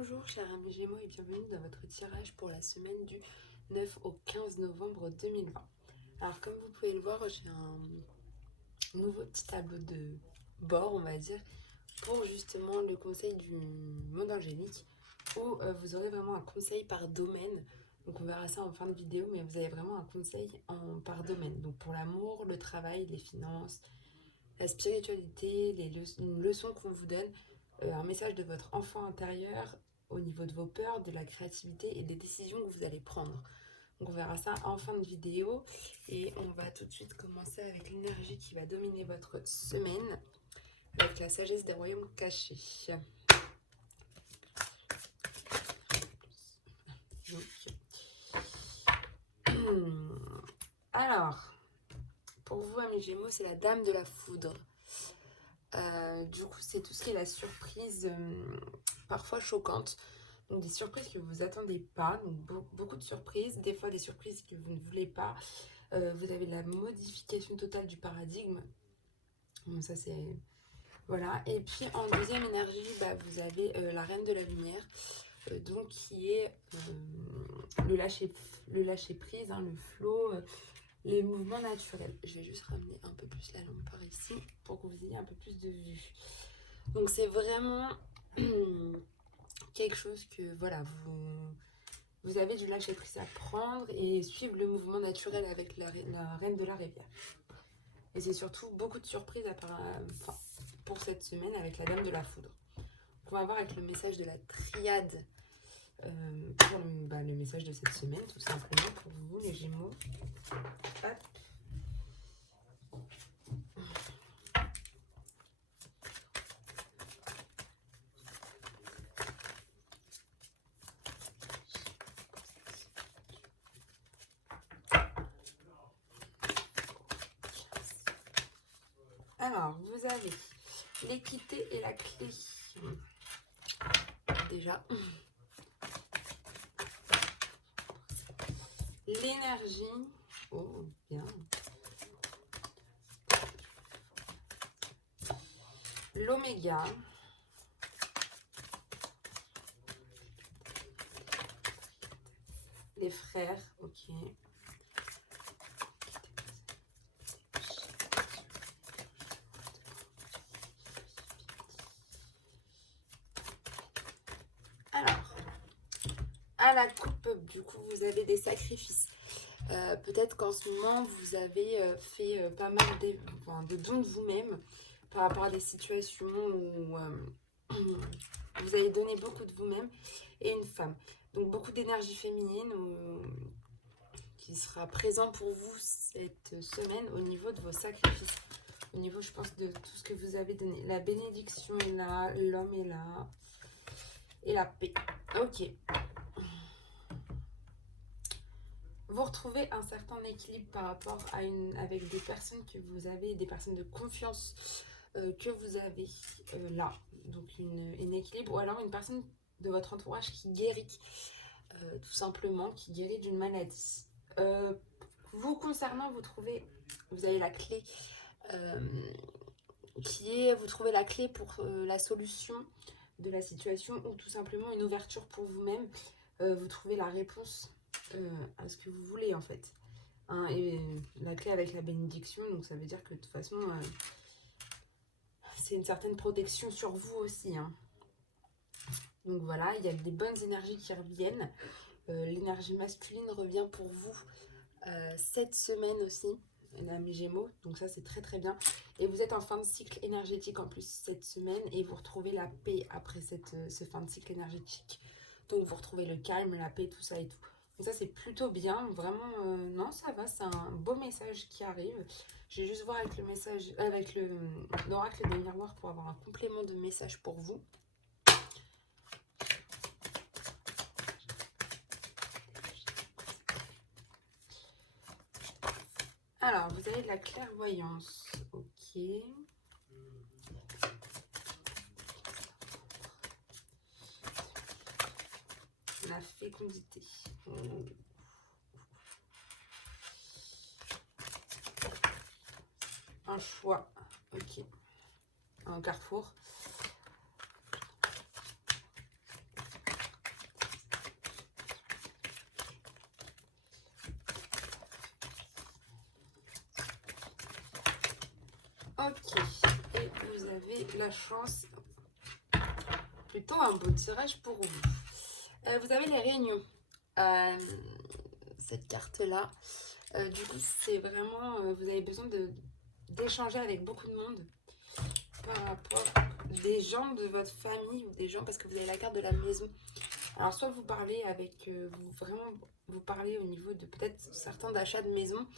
Bonjour chers amis Gémeaux et bienvenue dans votre tirage pour la semaine du 9 au 15 novembre 2020. Alors comme vous pouvez le voir, j'ai un nouveau petit tableau de bord, on va dire, pour justement le conseil du monde angélique, où vous aurez vraiment un conseil par domaine. Donc on verra ça en fin de vidéo, mais vous avez vraiment un conseil par domaine. Donc pour l'amour, le travail, les finances, la spiritualité, une leçon qu'on vous donne, un message de votre enfant intérieur au niveau de vos peurs, de la créativité et des décisions que vous allez prendre. Donc on verra ça en fin de vidéo et on va tout de suite commencer avec l'énergie qui va dominer votre semaine avec la sagesse des royaumes cachés. Alors, pour vous amis Gémeaux, c'est la dame de la foudre. Du coup, c'est tout ce qui est la surprise, parfois choquante. Donc des surprises que vous attendez pas, donc beaucoup de surprises, des fois des surprises que vous ne voulez pas. Vous avez la modification totale du paradigme. Donc ça c'est... Voilà. Et puis en deuxième énergie, vous avez la reine de la lumière, donc qui est le lâcher prise, le flow, les mouvements naturels. Je vais juste ramener un peu plus la lampe par ici pour que vous ayez un peu plus de vue. Donc c'est vraiment quelque chose que voilà, vous avez du lâcher prise à prendre et suivre le mouvement naturel avec la reine de la rivière. Et c'est surtout beaucoup de surprises pour cette semaine avec la dame de la foudre. On va voir avec le message de la triade pour le message de cette semaine, tout simplement pour vous les Gémeaux. Hop. Alors, vous avez l'équité et la clé. Déjà. L'énergie. Oh, bien. L'oméga. Les frères, ok. Alors, à la coupe, du coup, vous avez des sacrifices. Peut-être qu'en ce moment, vous avez fait pas mal de dons de vous-même par rapport à des situations où vous avez donné beaucoup de vous-même et une femme. Donc beaucoup d'énergie féminine qui sera présent pour vous cette semaine au niveau de vos sacrifices. Au niveau, je pense, de tout ce que vous avez donné. La bénédiction est là, l'homme est là et la paix. Ok. Vous retrouvez un certain équilibre par rapport à avec des personnes que vous avez, des personnes de confiance que vous avez là. Donc un équilibre, ou alors une personne de votre entourage qui guérit, tout simplement, qui guérit d'une maladie. Vous concernant, vous avez la clé vous trouvez la clé pour la solution de la situation ou tout simplement une ouverture pour vous-même. Vous trouvez la réponse à ce que vous voulez en fait. Et la clé avec la bénédiction, donc ça veut dire que de toute façon, c'est une certaine protection sur vous aussi. Donc voilà, il y a des bonnes énergies qui reviennent. L'énergie masculine revient pour vous cette semaine aussi, l'ami Gémeaux. Donc ça, c'est très très bien. Et vous êtes en fin de cycle énergétique en plus cette semaine et vous retrouvez la paix après ce fin de cycle énergétique. Donc vous retrouvez le calme, la paix, tout ça et tout. Donc ça, c'est plutôt bien. Vraiment, non, ça va. C'est un beau message qui arrive. Je vais juste voir avec le message, avec l'oracle des miroirs pour avoir un complément de message pour vous. Alors, vous avez de la clairvoyance. Ok. La fécondité. Oh. Un choix. Ok. Un carrefour. Ok, et vous avez la chance, plutôt un beau tirage pour vous. Vous avez les réunions. Cette carte-là, du coup, c'est vraiment, vous avez besoin d'échanger avec beaucoup de monde par rapport des gens de votre famille ou des gens, parce que vous avez la carte de la maison. Alors, soit vous parlez avec, vous parlez au niveau de peut-être certains d'achats de maison,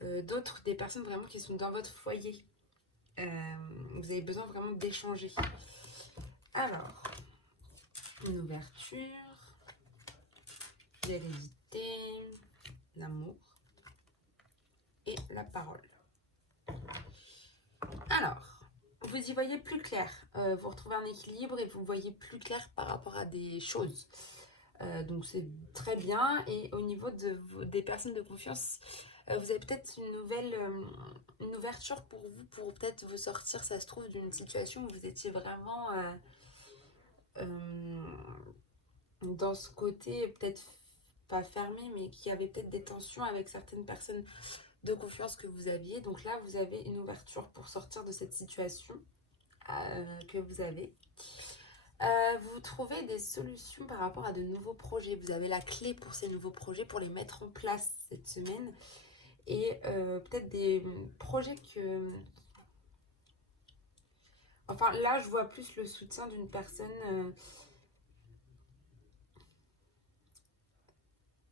d'autres des personnes vraiment qui sont dans votre foyer. Vous avez besoin vraiment d'échanger. Alors, une ouverture, l'hérédité, l'amour et la parole. Alors, vous y voyez plus clair. Vous retrouvez un équilibre et vous voyez plus clair par rapport à des choses. Donc c'est très bien. Et au niveau des personnes de confiance, vous avez peut-être une ouverture pour vous, pour peut-être vous sortir, ça se trouve, d'une situation où vous étiez vraiment dans ce côté, peut-être pas fermé, mais qui avait peut-être des tensions avec certaines personnes de confiance que vous aviez. Donc là, vous avez une ouverture pour sortir de cette situation que vous avez. Vous trouvez des solutions par rapport à de nouveaux projets. Vous avez la clé pour ces nouveaux projets, pour les mettre en place cette semaine. Et peut-être des projets que... Enfin, là, je vois plus le soutien d'une personne...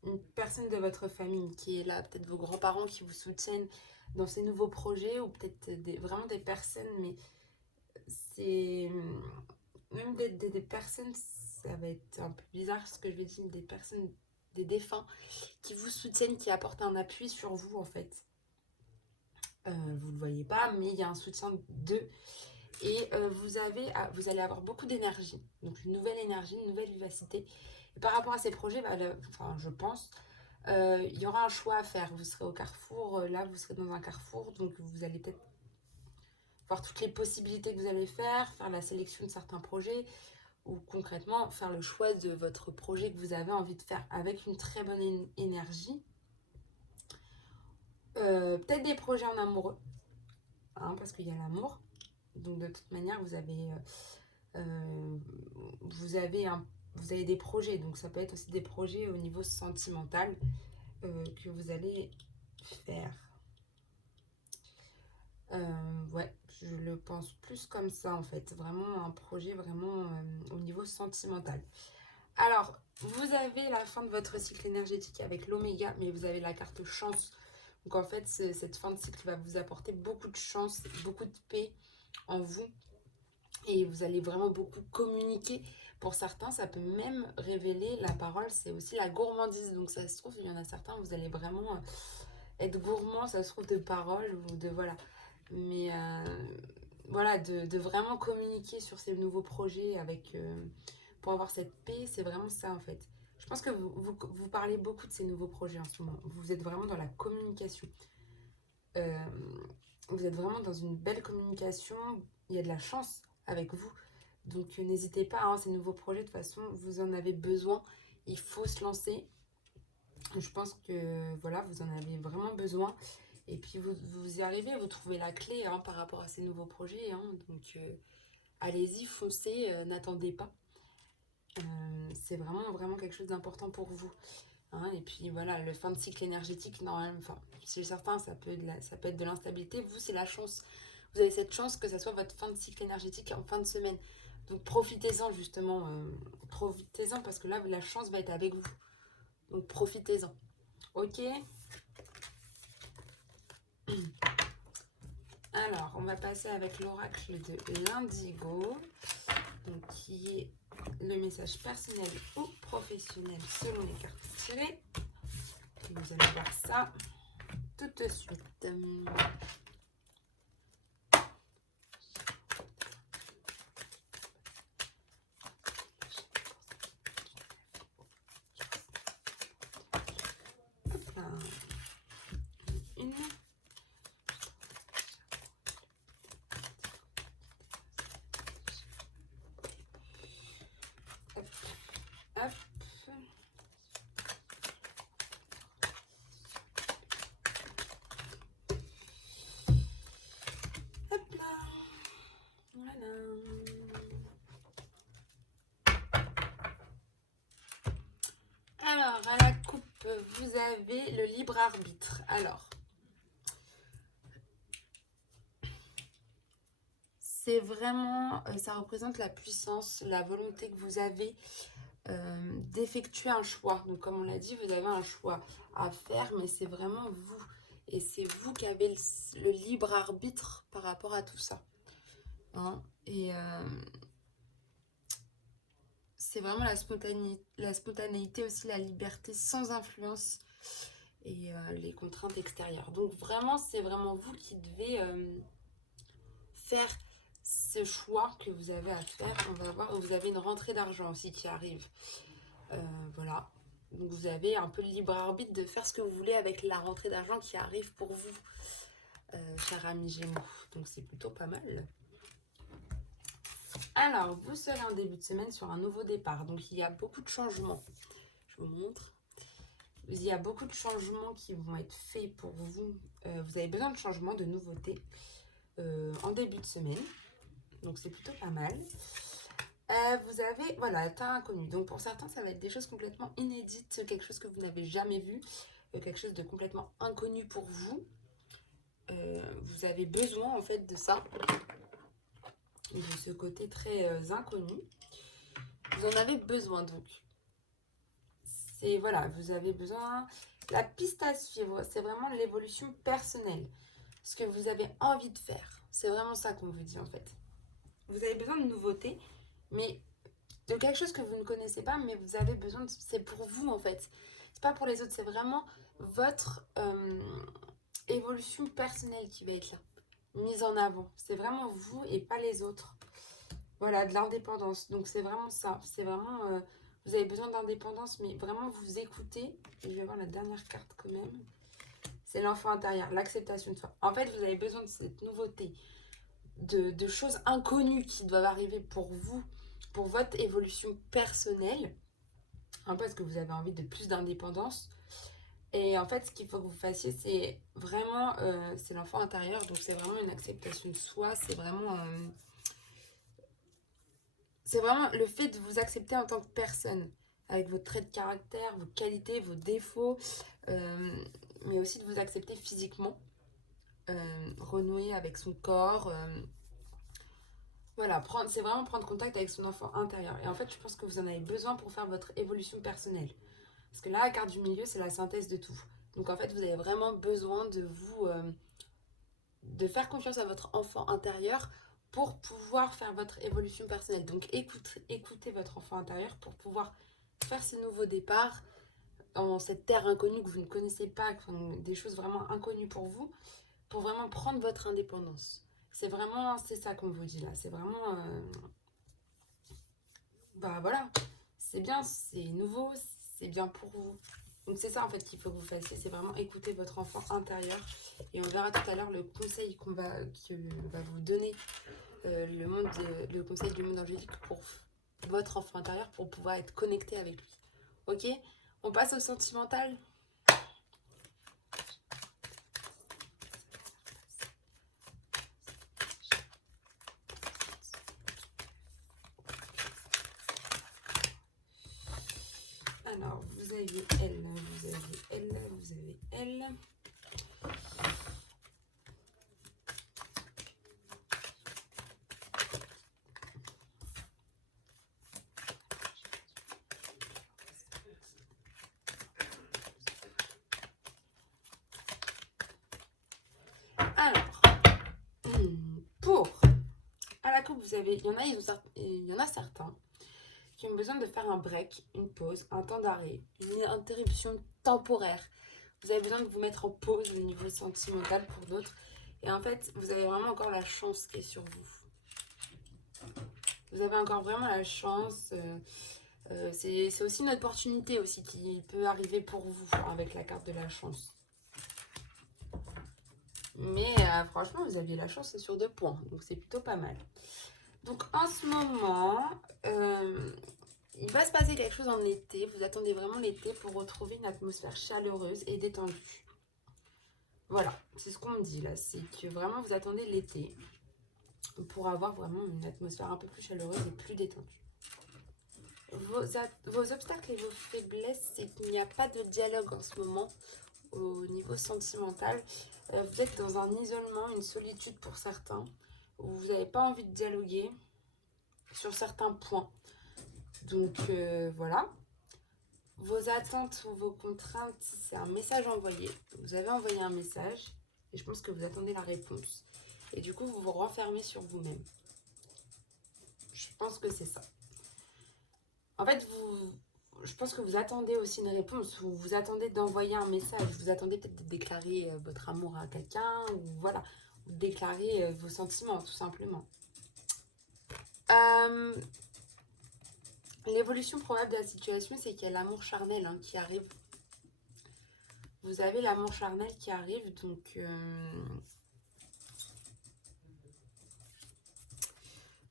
une personne de votre famille qui est là, peut-être vos grands-parents qui vous soutiennent dans ces nouveaux projets, ou peut-être vraiment des personnes, mais c'est même des personnes, ça va être un peu bizarre ce que je vais dire, des personnes, des défunts qui vous soutiennent, qui apportent un appui sur vous en fait. Vous ne le voyez pas, mais il y a un soutien d'eux. Et vous allez avoir beaucoup d'énergie, donc une nouvelle énergie, une nouvelle vivacité. Et par rapport à ces projets, je pense, il y aura un choix à faire. Vous serez au carrefour, là vous serez dans un carrefour, donc vous allez peut-être voir toutes les possibilités que vous allez faire la sélection de certains projets, ou concrètement faire le choix de votre projet que vous avez envie de faire avec une très bonne énergie. Peut-être des projets en amoureux, hein, parce qu'il y a l'amour. Donc de toute manière, vous avez des projets. Donc ça peut être aussi des projets au niveau sentimental que vous allez faire. Ouais, je le pense plus comme ça en fait. Vraiment un projet vraiment au niveau sentimental. Alors, vous avez la fin de votre cycle énergétique avec l'oméga, mais vous avez la carte chance. Donc en fait, cette fin de cycle va vous apporter beaucoup de chance, beaucoup de paix en vous. Et vous allez vraiment beaucoup communiquer. Pour certains, ça peut même révéler la parole. C'est aussi la gourmandise. Donc ça se trouve, il y en a certains, vous allez vraiment être gourmand, ça se trouve, de parole ou de... Voilà. Mais voilà, de vraiment communiquer sur ces nouveaux projets pour avoir cette paix, c'est vraiment ça en fait. Je pense que vous parlez beaucoup de ces nouveaux projets en ce moment. Vous êtes vraiment dans la communication. Vous êtes vraiment dans une belle communication. Il y a de la chance avec vous. Donc n'hésitez pas, hein, ces nouveaux projets, de toute façon, vous en avez besoin. Il faut se lancer. Je pense que voilà, vous en avez vraiment besoin. Et puis vous y arrivez, vous trouvez la clé, hein, par rapport à ces nouveaux projets. Hein. Donc allez-y, foncez, n'attendez pas. C'est vraiment, vraiment quelque chose d'important pour vous. Hein. Et puis voilà, le fin de cycle énergétique, normalement, enfin, chez certains, ça peut être de l'instabilité. Vous, c'est la chance. Vous avez cette chance que ça soit votre fin de cycle énergétique en fin de semaine. Donc profitez-en justement. Profitez-en parce que là, la chance va être avec vous. Donc profitez-en. Ok. Alors, on va passer avec l'oracle de l'Indigo, donc qui est le message personnel ou professionnel selon les cartes tirées. Et vous allez voir ça tout de suite. Hop là. Une. Hop. Hop. à la coupe, vous avez le libre arbitre. Alors, c'est vraiment, ça représente la puissance, la volonté que vous avez d'effectuer un choix. Donc, comme on l'a dit, vous avez un choix à faire, mais c'est vraiment vous. Et c'est vous qui avez le libre arbitre par rapport à tout ça. Hein. Et c'est vraiment la spontanéité aussi, la liberté sans influence et les contraintes extérieures. Donc vraiment, c'est vraiment vous qui devez faire ce choix que vous avez à faire. On va voir, vous avez une rentrée d'argent aussi qui arrive. Voilà. Donc vous avez un peu le libre arbitre de faire ce que vous voulez avec la rentrée d'argent qui arrive pour vous, cher ami Gémeaux. Donc c'est plutôt pas mal. Alors, vous serez en début de semaine sur un nouveau départ. Donc il y a beaucoup de changements. Je vous montre. Il y a beaucoup de changements qui vont être faits pour vous. Vous avez besoin de changements, de nouveautés en début de semaine. Donc c'est plutôt pas mal. Vous avez, voilà, teint inconnu. Donc pour certains, ça va être des choses complètement inédites, quelque chose que vous n'avez jamais vu, quelque chose de complètement inconnu pour vous. Vous avez besoin en fait de ça, de ce côté très inconnu. Vous en avez besoin donc. C'est, voilà, vous avez besoin. La piste à suivre, c'est vraiment l'évolution personnelle. Ce que vous avez envie de faire. C'est vraiment ça qu'on vous dit en fait. Vous avez besoin de nouveautés, mais de quelque chose que vous ne connaissez pas, mais vous avez besoin de... C'est pour vous en fait. C'est pas pour les autres, c'est vraiment votre évolution personnelle qui va être là. Mise en avant. C'est vraiment vous et pas les autres. Voilà, de l'indépendance. Donc c'est vraiment ça. C'est vraiment... vous avez besoin d'indépendance, mais vraiment vous écoutez. Et je vais voir la dernière carte quand même. C'est l'enfant intérieur, l'acceptation de soi. En fait, vous avez besoin de cette nouveauté, de choses inconnues qui doivent arriver pour vous, pour votre évolution personnelle. Un peu parce que vous avez envie de plus d'indépendance. Et en fait, ce qu'il faut que vous fassiez, c'est vraiment... c'est l'enfant intérieur, donc c'est vraiment une acceptation de soi. C'est vraiment le fait de vous accepter en tant que personne, avec vos traits de caractère, vos qualités, vos défauts, mais aussi de vous accepter physiquement, renouer avec son corps. Voilà, c'est vraiment prendre contact avec son enfant intérieur. Et en fait, je pense que vous en avez besoin pour faire votre évolution personnelle. Parce que là, la carte du milieu, c'est la synthèse de tout. Donc en fait, vous avez vraiment besoin de vous... de faire confiance à votre enfant intérieur pour pouvoir faire votre évolution personnelle. Donc écoutez votre enfant intérieur pour pouvoir faire ce nouveau départ dans cette terre inconnue que vous ne connaissez pas, des choses vraiment inconnues pour vous, pour vraiment prendre votre indépendance. C'est ça qu'on vous dit là. C'est vraiment, bah voilà, c'est bien, c'est nouveau, c'est bien pour vous. Donc c'est ça en fait qu'il faut que vous fassiez, c'est vraiment écouter votre enfant intérieur. Et on verra tout à l'heure le conseil que va vous donner le conseil du monde angélique pour votre enfant intérieur pour pouvoir être connecté avec lui. Ok, on passe au sentimental. Alors, vous avez elle, vous avez elle, vous avez elle. Alors, pour à la coupe, vous avez, il y en a certains qui ont besoin de faire un break, une pause, un temps d'arrêt, une interruption temporaire. Vous avez besoin de vous mettre en pause au niveau sentimental pour d'autres. Et en fait, vous avez vraiment encore la chance qui est sur vous. Vous avez encore vraiment la chance. C'est aussi une opportunité aussi qui peut arriver pour vous avec la carte de la chance. Mais franchement, vous aviez la chance sur 2 points. Donc, c'est plutôt pas mal. Donc, en ce moment, il va se passer quelque chose en été. Vous attendez vraiment l'été pour retrouver une atmosphère chaleureuse et détendue. Voilà, c'est ce qu'on me dit là. C'est que vraiment, vous attendez l'été pour avoir vraiment une atmosphère un peu plus chaleureuse et plus détendue. vos obstacles et vos faiblesses, c'est qu'il n'y a pas de dialogue en ce moment au niveau sentimental. Vous êtes dans un isolement, une solitude pour certains, où vous n'avez pas envie de dialoguer sur certains points. Donc voilà. Vos attentes ou vos contraintes, c'est un message envoyé. Vous avez envoyé un message et je pense que vous attendez la réponse. Et du coup, vous vous renfermez sur vous-même. Je pense que c'est ça. En fait, je pense que vous attendez aussi une réponse ou vous attendez d'envoyer un message. Vous attendez peut-être de déclarer votre amour à quelqu'un ou voilà, ou de déclarer vos sentiments tout simplement. L'évolution probable de la situation, c'est qu'il y a l'amour charnel qui arrive. Vous avez l'amour charnel qui arrive,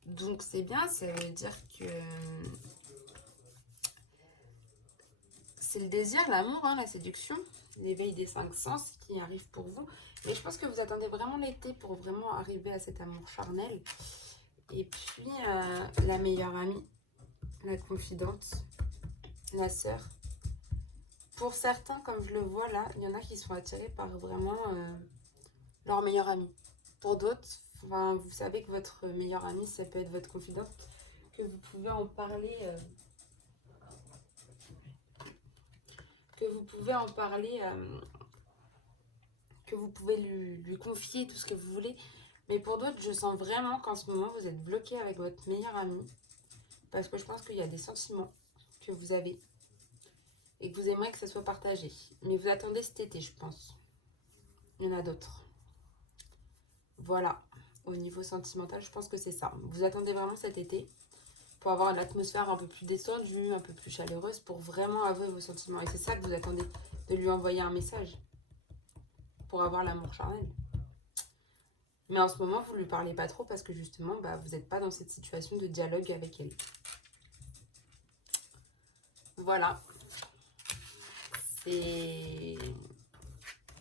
donc c'est bien, ça veut dire que c'est le désir, l'amour, la séduction, l'éveil des 5 sens qui arrive pour vous. Et je pense que vous attendez vraiment l'été pour vraiment arriver à cet amour charnel. Et puis, la meilleure amie, la confidente, la sœur. Pour certains, comme je le vois là, il y en a qui sont attirés par vraiment leur meilleure amie. Pour d'autres, vous savez que votre meilleure amie, ça peut être votre confidente, que vous pouvez en parler... que vous pouvez lui confier tout ce que vous voulez. Mais pour d'autres, je sens vraiment qu'en ce moment, vous êtes bloqué avec votre meilleure amie. Parce que je pense qu'il y a des sentiments que vous avez et que vous aimeriez que ça soit partagé. Mais vous attendez cet été, je pense. Il y en a d'autres. Voilà. Au niveau sentimental, je pense que c'est ça. Vous attendez vraiment cet été pour avoir une atmosphère un peu plus détendue, un peu plus chaleureuse, pour vraiment avouer vos sentiments. Et c'est ça que vous attendez, de lui envoyer un message pour avoir l'amour charnel. Mais en ce moment, vous ne lui parlez pas trop parce que justement, vous n'êtes pas dans cette situation de dialogue avec elle. Voilà. Il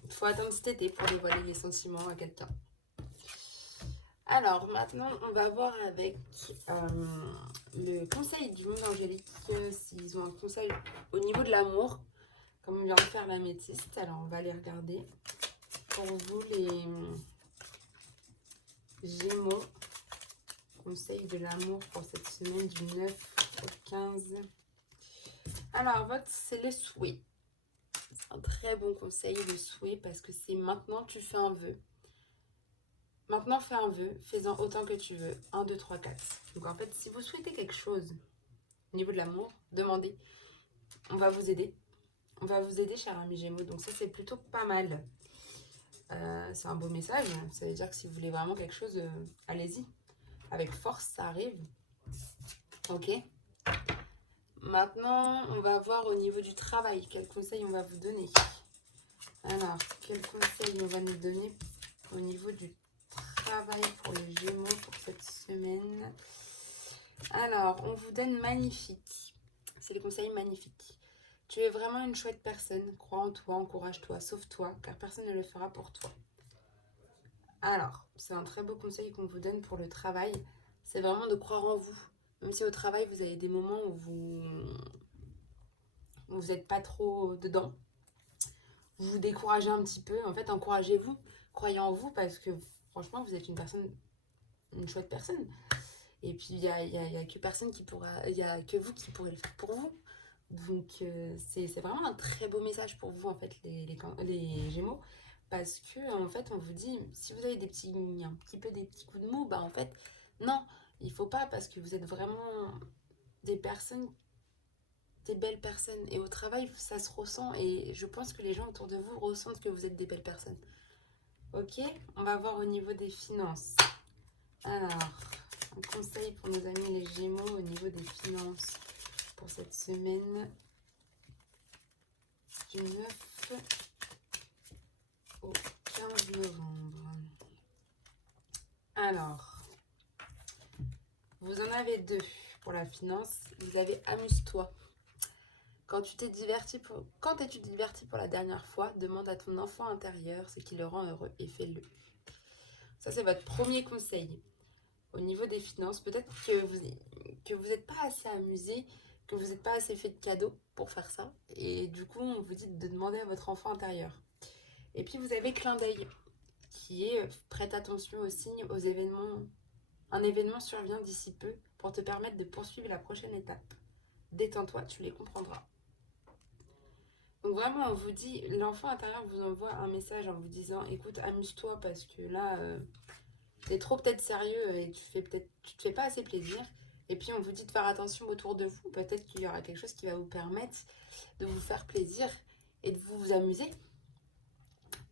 faut attendre cet été pour dévoiler les sentiments à quelqu'un. Alors, maintenant, on va voir avec le conseil du monde angélique, s'ils ont un conseil au niveau de l'amour, comme on vient de faire l'améthyste. Alors, on va les regarder. Pour vous, les Gémeaux, conseil de l'amour pour cette semaine du 9 au 15. Alors, c'est le souhait. C'est un très bon conseil, le souhait, parce que c'est maintenant tu fais un vœu. Maintenant, fais un vœu, fais-en autant que tu veux. 1, 2, 3, 4. Donc, en fait, si vous souhaitez quelque chose au niveau de l'amour, demandez. On va vous aider. On va vous aider, cher ami Gémeaux. Donc, ça, c'est plutôt pas mal. C'est un beau message. Ça veut dire que si vous voulez vraiment quelque chose, allez-y. Avec force, ça arrive. Ok. Maintenant, on va voir au niveau du travail. Quel conseil on va vous donner? Alors, quel conseil on va nous donner au niveau du travail pour les Gémeaux pour cette semaine? Alors, on vous donne magnifique. C'est le conseil magnifique. Tu es vraiment une chouette personne. Crois en toi, encourage-toi, sauve-toi, car personne ne le fera pour toi. Alors, c'est un très beau conseil qu'on vous donne pour le travail. C'est vraiment de croire en vous. Même si au travail, vous avez des moments où vous n'êtes pas trop dedans. Vous vous découragez un petit peu. En fait, encouragez-vous. Croyez en vous parce que franchement, vous êtes une chouette personne. Et puis, il y a que personne qui pourra... Il n'y a que vous qui pourrez le faire pour vous. Donc, c'est vraiment un très beau message pour vous, en fait, les Gémeaux. Parce que, en fait, on vous dit, si vous avez un petit peu des petits coups de mou, en fait, non, il faut pas parce que vous êtes vraiment des personnes, des belles personnes. Et au travail, ça se ressent. Et je pense que les gens autour de vous ressentent que vous êtes des belles personnes. Ok, on va voir au niveau des finances. Alors, un conseil pour nos amis les Gémeaux au niveau des finances pour cette semaine du 9 au 15 novembre. Alors, vous en avez deux pour la finance. Vous avez amuse-toi. Quand t'es-tu diverti pour la dernière fois, demande à ton enfant intérieur ce qui le rend heureux et fais-le. Ça, c'est votre premier conseil. Au niveau des finances, peut-être que vous n'êtes pas assez amusé, que vous n'êtes pas assez fait de cadeaux pour faire ça. Et du coup, on vous dit de demander à votre enfant intérieur. Et puis, vous avez clin d'œil, qui est prête attention aux signes, aux événements. Un événement survient d'ici peu pour te permettre de poursuivre la prochaine étape. Détends-toi, tu les comprendras. Donc vraiment, on vous dit, l'enfant intérieur vous envoie un message en vous disant, écoute, amuse-toi parce que là, t'es trop peut-être sérieux et tu te fais pas assez plaisir. Et puis on vous dit de faire attention autour de vous. Peut-être qu'il y aura quelque chose qui va vous permettre de vous faire plaisir et de vous amuser.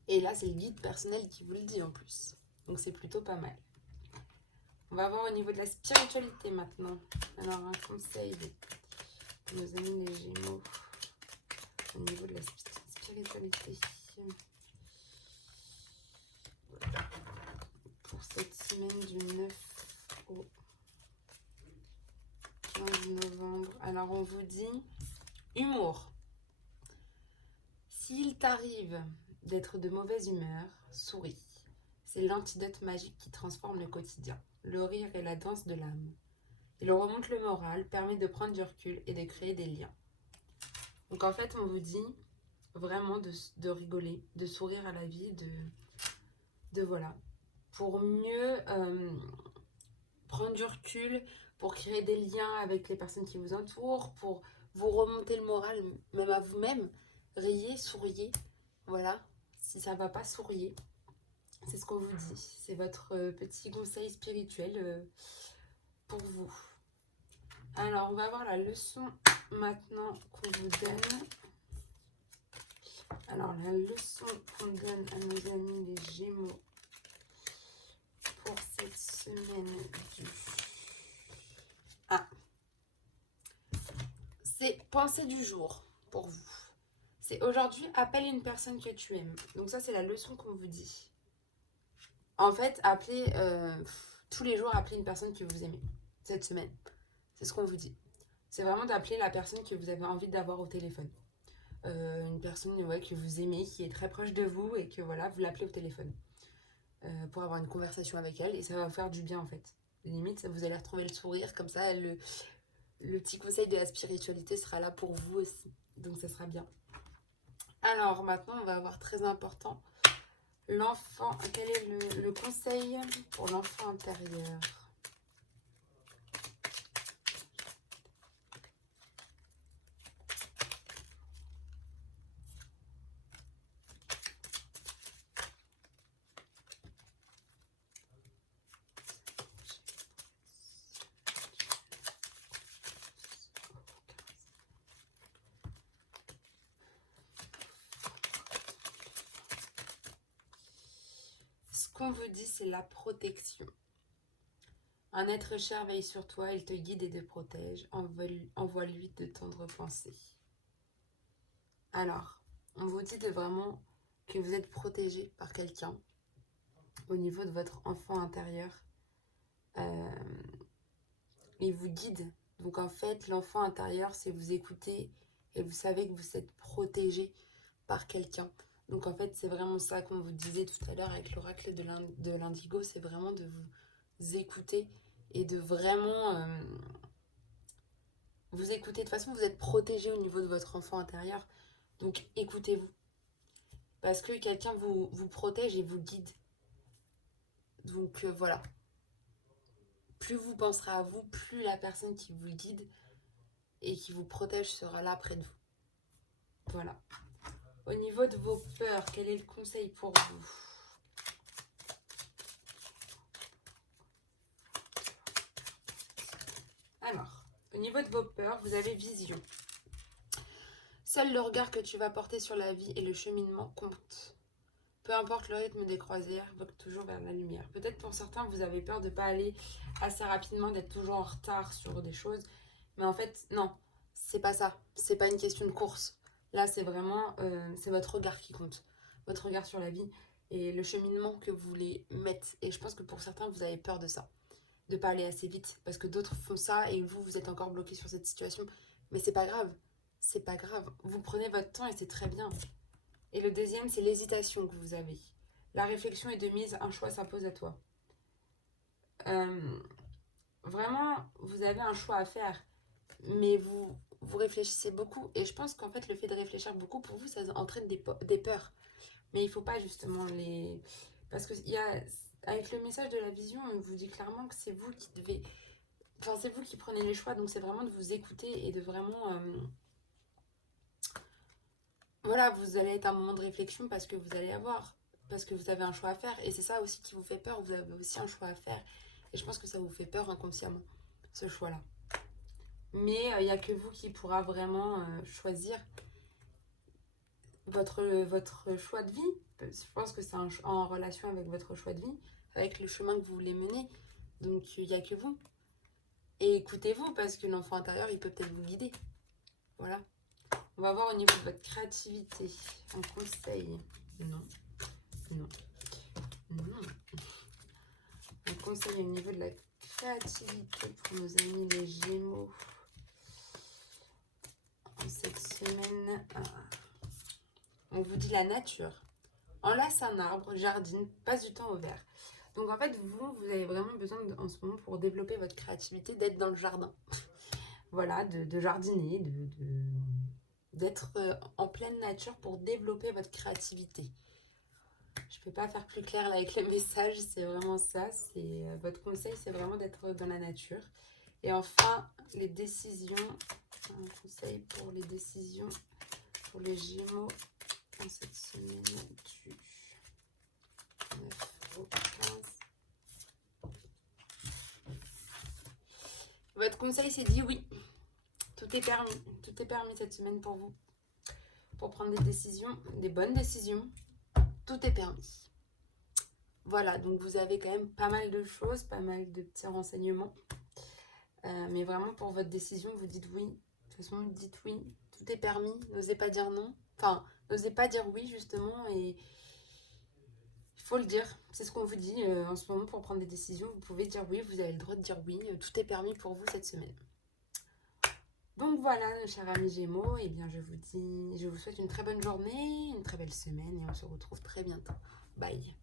Et là, c'est le guide personnel qui vous le dit en plus. Donc c'est plutôt pas mal. On va voir au niveau de la spiritualité maintenant. Alors un conseil de nos amis les Gémeaux au niveau de la spiritualité. Pour cette semaine du 9 au 15 novembre. Alors on vous dit humour. S'il t'arrive d'être de mauvaise humeur, souris. C'est l'antidote magique qui transforme le quotidien. Le rire est la danse de l'âme. Il remonte le moral, permet de prendre du recul et de créer des liens. Donc en fait, on vous dit vraiment de rigoler, de sourire à la vie, de voilà. Pour mieux prendre du recul, pour créer des liens avec les personnes qui vous entourent, pour vous remonter le moral, même à vous-même. Riez, souriez, voilà. Si ça va pas, souriez. C'est ce qu'on vous dit. C'est votre petit conseil spirituel pour vous. Alors, on va voir la leçon maintenant qu'on vous donne. Alors, la leçon qu'on donne à nos amis les Gémeaux pour cette semaine du... c'est pensée du jour pour vous. C'est aujourd'hui, appelle une personne que tu aimes. Donc ça, c'est la leçon qu'on vous dit. En fait, appelez tous les jours, appelez une personne que vous aimez cette semaine. C'est ce qu'on vous dit. C'est vraiment d'appeler la personne que vous avez envie d'avoir au téléphone. Une personne que vous aimez, qui est très proche de vous et que voilà, vous l'appelez au téléphone pour avoir une conversation avec elle et ça va vous faire du bien en fait. Limite, vous allez retrouver le sourire comme ça. Le petit conseil de la spiritualité sera là pour vous aussi. Donc ça sera bien. Alors maintenant, on va avoir très important. L'enfant, quel est le conseil pour l'enfant intérieur? Ce qu'on vous dit, c'est la protection. Un être cher veille sur toi, il te guide et te protège. Envoie-lui de tendres pensées. Alors, on vous dit de vraiment que vous êtes protégé par quelqu'un au niveau de votre enfant intérieur. Il vous guide. Donc en fait, l'enfant intérieur, c'est vous écouter et vous savez que vous êtes protégé par quelqu'un. Donc en fait, c'est vraiment ça qu'on vous disait tout à l'heure avec l'oracle de l'indigo, c'est vraiment de vous écouter et de vraiment vous écouter. De toute façon, vous êtes protégé au niveau de votre enfant intérieur. Donc écoutez-vous. Parce que quelqu'un vous protège et vous guide. Donc voilà. Plus vous penserez à vous, plus la personne qui vous guide et qui vous protège sera là près de vous. Voilà. Au niveau de vos peurs, quel est le conseil pour vous? Alors, au niveau de vos peurs, vous avez vision. Seul le regard que tu vas porter sur la vie et le cheminement compte. Peu importe le rythme des croisières, vogue toujours vers la lumière. Peut-être pour certains, vous avez peur de ne pas aller assez rapidement, d'être toujours en retard sur des choses. Mais en fait, non, c'est pas ça. C'est pas une question de course. Là, c'est vraiment, c'est votre regard qui compte. Votre regard sur la vie et le cheminement que vous voulez mettre. Et je pense que pour certains, vous avez peur de ça. De pas aller assez vite. Parce que d'autres font ça et vous êtes encore bloqué sur cette situation. Mais c'est pas grave. C'est pas grave. Vous prenez votre temps et c'est très bien. Et le deuxième, c'est l'hésitation que vous avez. La réflexion est de mise, un choix s'impose à toi. Vraiment, vous avez un choix à faire. mais vous réfléchissez beaucoup. Et je pense qu'en fait, le fait de réfléchir beaucoup, pour vous, ça entraîne des peurs. Mais il faut pas justement les... Parce que avec le message de la vision, on vous dit clairement que c'est vous qui devez... Enfin, c'est vous qui prenez les choix, donc c'est vraiment de vous écouter et de vraiment... Voilà, vous allez être à un moment de réflexion parce que vous allez avoir... Parce que vous avez un choix à faire. Et c'est ça aussi qui vous fait peur, vous avez aussi un choix à faire. Et je pense que ça vous fait peur inconsciemment, ce choix-là. Mais il n'y a que vous qui pourra vraiment choisir votre choix de vie. Je pense que c'est en relation avec votre choix de vie, avec le chemin que vous voulez mener. Donc il n'y a que vous. Et écoutez-vous parce que l'enfant intérieur, il peut peut-être vous guider. Voilà. On va voir au niveau de votre créativité. Un conseil. Non. Non. Non. Un conseil au niveau de la créativité pour nos amis les Gémeaux. En cette semaine, on vous dit la nature. Enlace un arbre, jardine, passe du temps au vert. Donc en fait, vous avez vraiment besoin en ce moment pour développer votre créativité d'être dans le jardin. Voilà, de jardiner, d'être en pleine nature pour développer votre créativité. Je ne peux pas faire plus clair là avec le message, c'est vraiment ça. Votre conseil, c'est vraiment d'être dans la nature. Et enfin, les décisions. Un conseil pour les décisions pour les Gémeaux en cette semaine du 9 au 15. Votre conseil, c'est dit oui. Tout est permis. Tout est permis cette semaine pour vous. Pour prendre des décisions, des bonnes décisions. Tout est permis. Voilà, donc vous avez quand même pas mal de choses, pas mal de petits renseignements. Mais vraiment, pour votre décision, vous dites oui. De toute façon, dites oui. Tout est permis. N'osez pas dire non. Enfin, n'osez pas dire oui, justement. Et il faut le dire. C'est ce qu'on vous dit en ce moment pour prendre des décisions. Vous pouvez dire oui. Vous avez le droit de dire oui. Tout est permis pour vous cette semaine. Donc voilà, chers amis Gémeaux. Et bien, je vous souhaite une très bonne journée, une très belle semaine. Et on se retrouve très bientôt. Bye.